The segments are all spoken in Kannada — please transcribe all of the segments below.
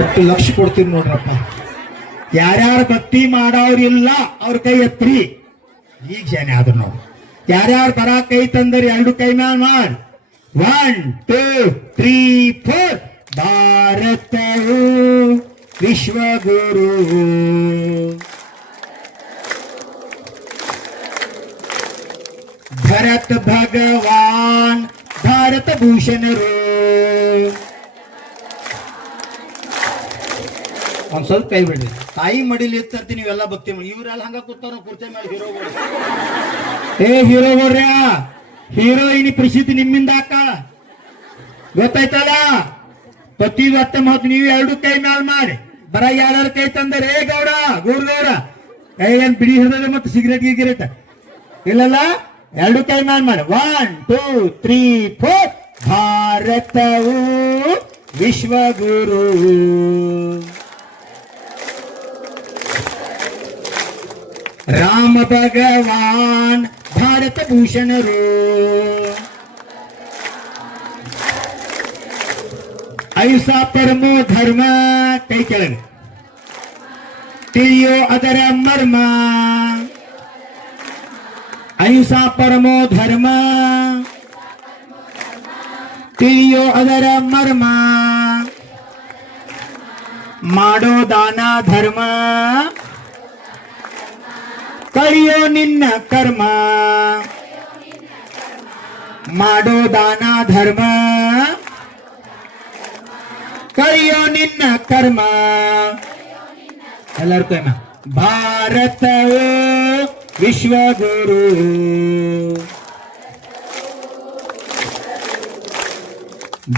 ಎಷ್ಟು ಲಕ್ಷ ಕೊಡ್ತೀನಿ ನೋಡ್ರಪ್ಪ. ಯಾರ್ಯಾರು ಭಕ್ತಿ ಮಾಡೋರಿಲ್ಲ ಅವ್ರ ಕೈ ಎತ್ರಿ. ಈಗ ಶಾನೆ ಆದ್ರು ನಾವು. ಯಾರ್ಯಾರು ಬರ ಕೈ ತಂದ್ರಿ ಎರಡು ಕೈ ಮ್ಯಾಲ ಮಾಡಿ. 1 2 3 4. ಭಾರತವು ವಿಶ್ವಗುರು, ಭರತ ಭಗವಾನ್ ಭಾರತ ಭೂಷಣರು. ಒಂದ್ ಸ್ವಲ್ಪ ಕೈ ಬಿಡ್ರಿ. ತಾಯಿ ಮಡಿಲಿ ಇರ್ತಿ ನೀವೆಲ್ಲ ಭಕ್ತಿ ಮಾಡಿ. ಇವ್ರೆಲ್ಲ ಹಂಗ ಕೂತಾರ ಕುರ್ಚಿ ಮೇಲೆ ಹೀರೋಗಳು. ಹೀರೋಗಳ್ರ ಹೀರೋಯಿನಿ ಪ್ರಸಿದ್ಧಿ ನಿಮ್ಮಿಂದ ಅಕ್ಕ ಗೊತ್ತಾಯ್ತಲ್ಲ. ಪ್ರತಿ ವರ್ಷ ಮಾತು ನೀವು ಎರಡು ಕೈ ಮ್ಯಾಲ ಮಾಡಿ. ಬರ ಯಾರು ಕೈ ತಂದರೆ ಗೌಡ ಗೌಡ ಕೈ ಬಿಡಿ ಹಿಡಿದ ಮತ್ತೆ ಸಿಗರೇಟ್ ಗಿಗರೇಟ್ ಇಲ್ಲಲ್ಲ. ಎರಡು ಕೈ ಮ್ಯಾಲ ಮಾಡಿ. 1 2 3 4. ಭಾರತವು ವಿಶ್ವಗುರು, ರಾಮ ಭಗವಾನ್ ಭಾರತ ಭೂಷಣರು. ಅಹಿಂಸಾ ಪರಮೋ ಧರ್ಮ. ಕೈ ಕೆಳಗೆ ತಿಳಿಯೋ ಅದರ ಮರ್ಮ. ಅಹಿಂಸಾ ಪರಮೋ ಧರ್ಮ, ತಿಳಿಯೋ ಅದರ ಮರ್ಮ. ಮಾಡೋ ದಾನ ಧರ್ಮ, ಕಳಿಯೋ ನಿನ್ನ ಕರ್ಮ. ಮಾಡೋ ದಾನ ಧರ್ಮ, ಕಳಿಯೋ ನಿನ್ನ ಕರ್ಮ. ಎಲ್ಲರೂ ಕೈಮ. ಭಾರತವೋ ವಿಶ್ವಗುರು,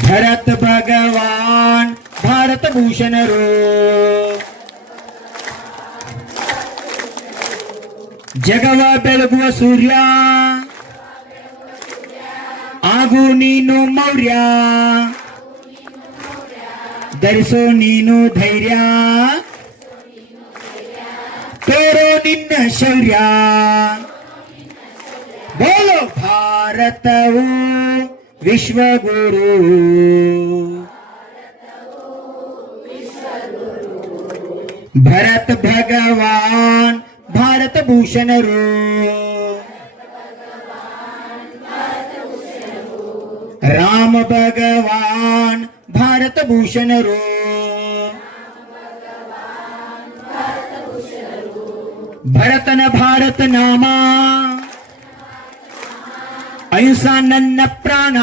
ಭರತ ಭಗವಾನ್ ಭಾರತ ಭೂಷಣರು. ಜಗವ ಬೆಳಗುವ ಸೂರ್ಯ, ಆಗು ನೀನು ಮೌರ್ಯ. ಧರಿಸೋ ನೀನು ಧೈರ್ಯ, ತೋರೋ ನಿನ್ನ ಶೌರ್ಯ. ಬೋಲೋ ಭಾರತವು ವಿಶ್ವಗುರು, ಭರತ ಭಗವಾನ್ ಭಾರತ ಭೂಷಣರು. ರಾಮ ಭಗವಾನ್ ಭಾರತ ಭೂಷಣರು. ಭರತನ ಭಾರತ ನಾಮ, ಅಹಿಂಸಾ ನನ್ನ ಪ್ರಾಣ.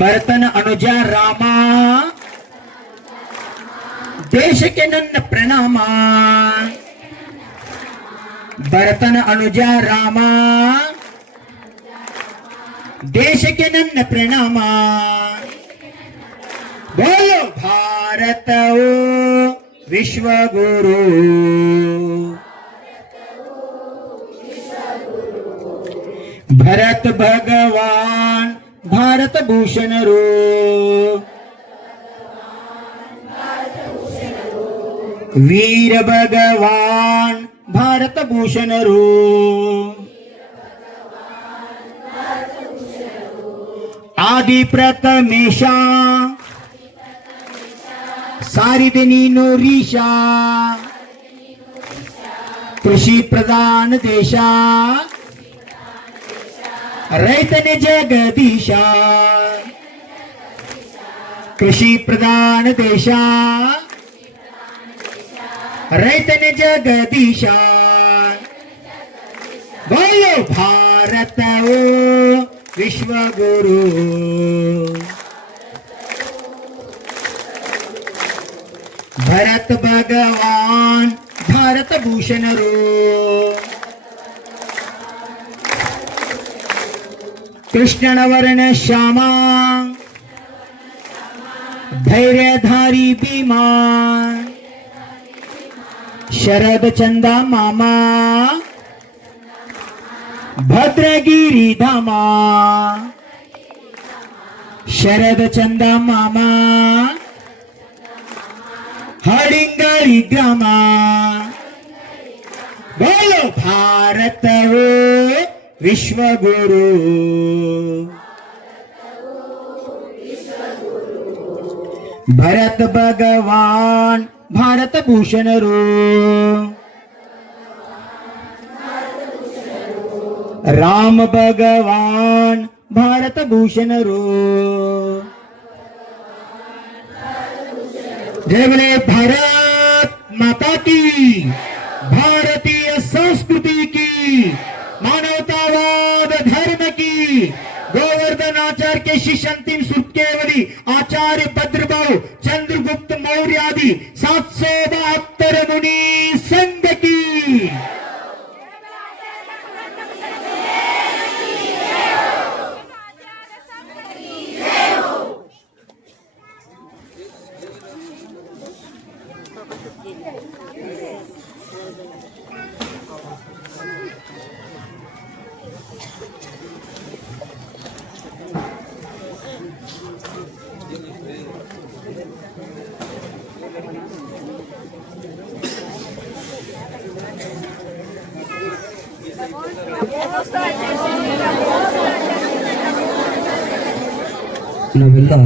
ಭರತನ ಅನುಜ ರಾಮ, ದೇಶಕ್ಕೆ ನನ್ನ ಪ್ರಣಾಮ. ಭರತನ ಅನುಜ ರಾಮ, ದೇಶಕ್ಕೆ ನನ್ನ ಪ್ರಣಾಮ. ಬೋಲೋ ಭಾರತವು ವಿಶ್ವಗುರು, ಭರತ ಭಗವಾನ್ ಭಾರತ ಭೂಷಣರು. ವೀರ ಭಗವಾನ್ ಭಾರತ ಭೂಷಣರು. ಆದಿ ಪ್ರಥಮೇಶ, ಸಾರಿದೆ ನೀನು ರೀಶ. ಕೃಷಿ ಪ್ರಧಾನ ದೇಶ, ರೈತನೇ ಜಗದೀಶ. ಕೃಷಿ ಪ್ರಧಾನ ದೇಶ, ರೈತನೇ ಜಗದೀಶ. ಬೋಲೋ ಭಾರತವು ವಿಶ್ವಗುರು, ಭರತ ಭಗವಾನ್ ಭಾರತ ಭೂಷಣರು. ಕೃಷ್ಣನ ವರ್ಣ ಶ್ಯಾಮ, ಧೈರ್ಯಧಾರಿ ಭೀಮಾ. ಶರದ ಚಂದ ಮಾಮ, ಭದ್ರಗಿರಿ ಧಾಮ. ಶರದ ಚಂದ ಮಾಮ, ಹಳಿಂಗಳಿ ಗ್ರಾಮ. ಬೋಲೋ ಭಾರತವು ವಿಶ್ವಗುರು, भरत भगवान भारत भूषण रो, राम भगवान भारत भूषण रो। जय बोले भारत माता की, भारतीय संस्कृति की, मानवतावाद धर्म की। गोवर्धन आचार्य के शिष्य अंतिम सुर्केवली आचार्य भद्रभाऊ चंद्रगुप्त मौर्य आदि 772 मुनि संघ की। नबिल्ला